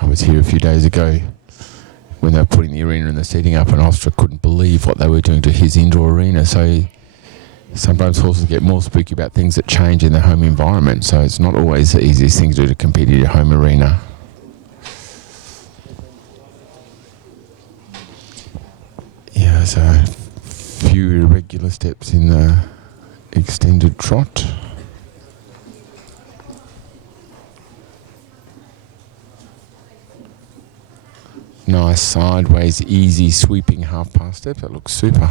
I was here a few days ago when they were putting the arena and the seating up, and Ostra couldn't believe what they were doing to his indoor arena. So sometimes horses get more spooky about things that change in their home environment. So it's not always the easiest thing to do to compete in your home arena. Yeah, so a few irregular steps in the extended trot. Nice sideways, easy sweeping half pass step. That looks super.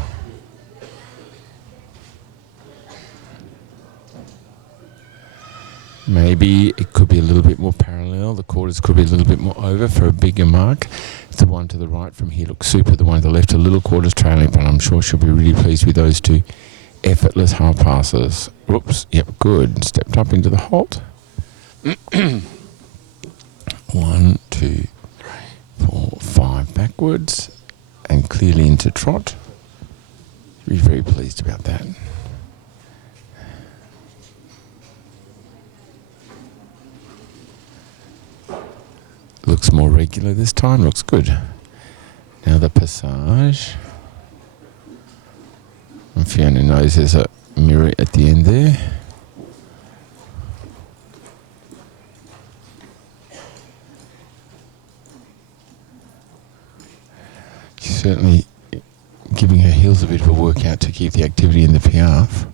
Maybe it could be a little bit more parallel. The quarters could be a little bit more over for a bigger mark. The one to the right from here looks super. The one to the left, a little quarters trailing, but I'm sure she'll be really pleased with those two effortless half passes. Whoops. Yep, good. Stepped up into the halt. 1, 2, 4, 5 backwards and clearly into trot. Be very pleased about that. Looks more regular this time, looks good. Now the passage. And Fiona knows there's a mirror at the end there. She's certainly giving her heels a bit of a workout to keep the activity in the piaffe,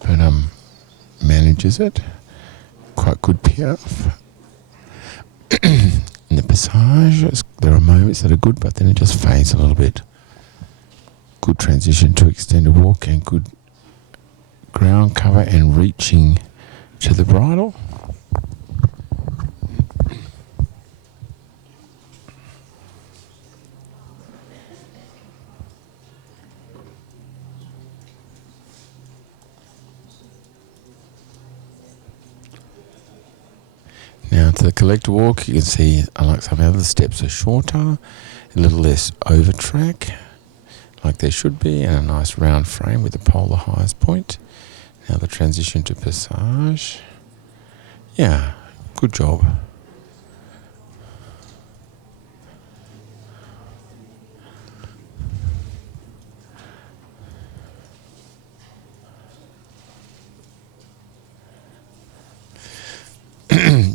but manages it. Quite good piaffe. In the passage, there are moments that are good, but then it just fades a little bit. Good transition to extended walk and good ground cover and reaching to the bridle. Now to the collector walk, you can see unlike some other steps are shorter, a little less over track, like there should be, and a nice round frame with the pole the highest point. Now the transition to passage. Yeah, good job.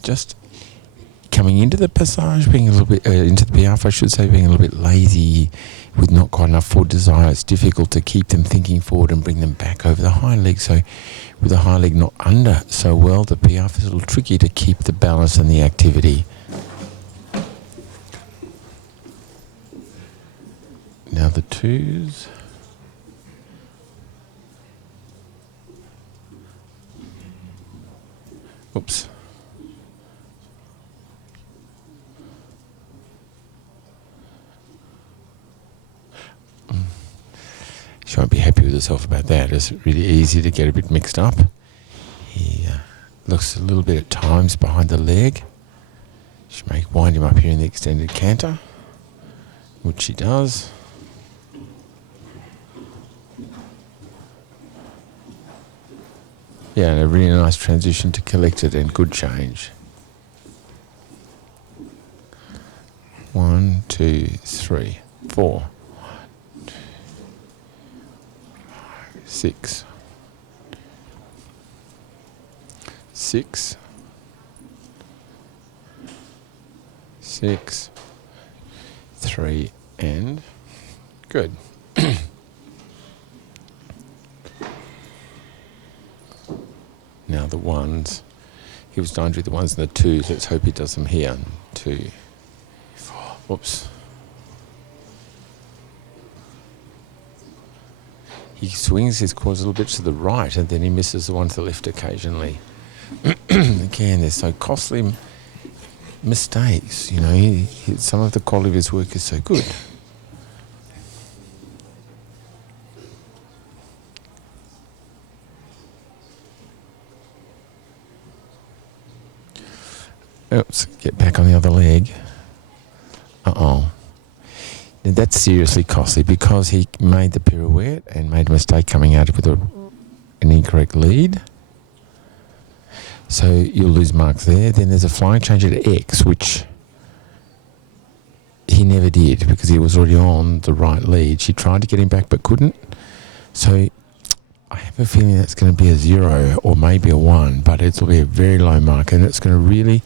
Just coming into the passage, being a little bit, into the piaffe, I should say, being a little bit lazy with not quite enough forward desire. It's difficult to keep them thinking forward and bring them back over the hind leg. So with the hind leg not under so well, the piaffe is a little tricky to keep the balance and the activity. Now the twos. Oops. She won't be happy with herself about that. It's really easy to get a bit mixed up. He looks a little bit at times behind the leg. She may wind him up here in the extended canter, which she does. Yeah, and a really nice transition to collected and good change. 1, 2, 3, 4. 6, 6, 6, 3, and good. Now the ones. He was trying to do the ones and the twos. Let's hope he does them here. 2, 4. Whoops. He swings his quarters a little bit to the right and then he misses the one to the left occasionally. Again, they're so costly mistakes, you know. Some of the quality of his work is so good. Oops, get back on the other leg. Uh-oh. Now that's seriously costly because he made the pirouette and made a mistake coming out with an incorrect lead. So you'll lose marks there. Then there's a flying change at X, which he never did because he was already on the right lead. She tried to get him back but couldn't. So I have a feeling that's going to be a 0 or maybe a 1, but it'll be a very low mark, and it's going to really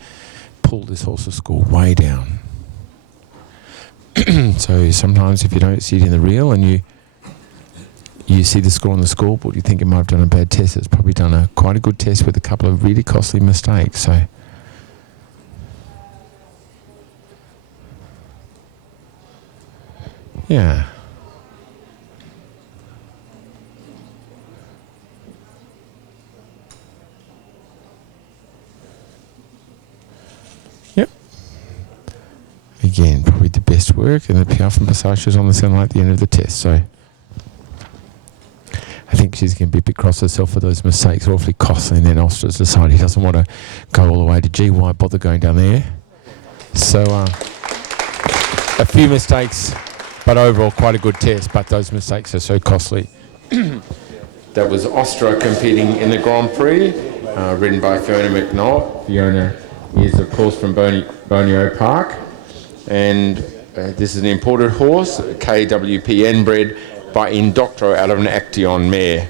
pull this horse's score way down. So sometimes if you don't see it in the reel and you see the score on the scoreboard, you think it might have done a bad test. It's probably done quite a good test with a couple of really costly mistakes. So yeah. Yep. Again, probably the best work, and the Piaffe and Passage is on the centre line at the end of the test. So I think she's going to be a bit cross herself for those mistakes. They're awfully costly, and then Ostra's decided he doesn't want to go all the way to G. Why bother going down there? So a few mistakes, but overall quite a good test, but those mistakes are so costly. That was Ostra competing in the Grand Prix, ridden by Fiona McNaught. Fiona is, of course, from Boneo Park, and this is an imported horse, KWPN, bred by Indoctro out of an Action mare.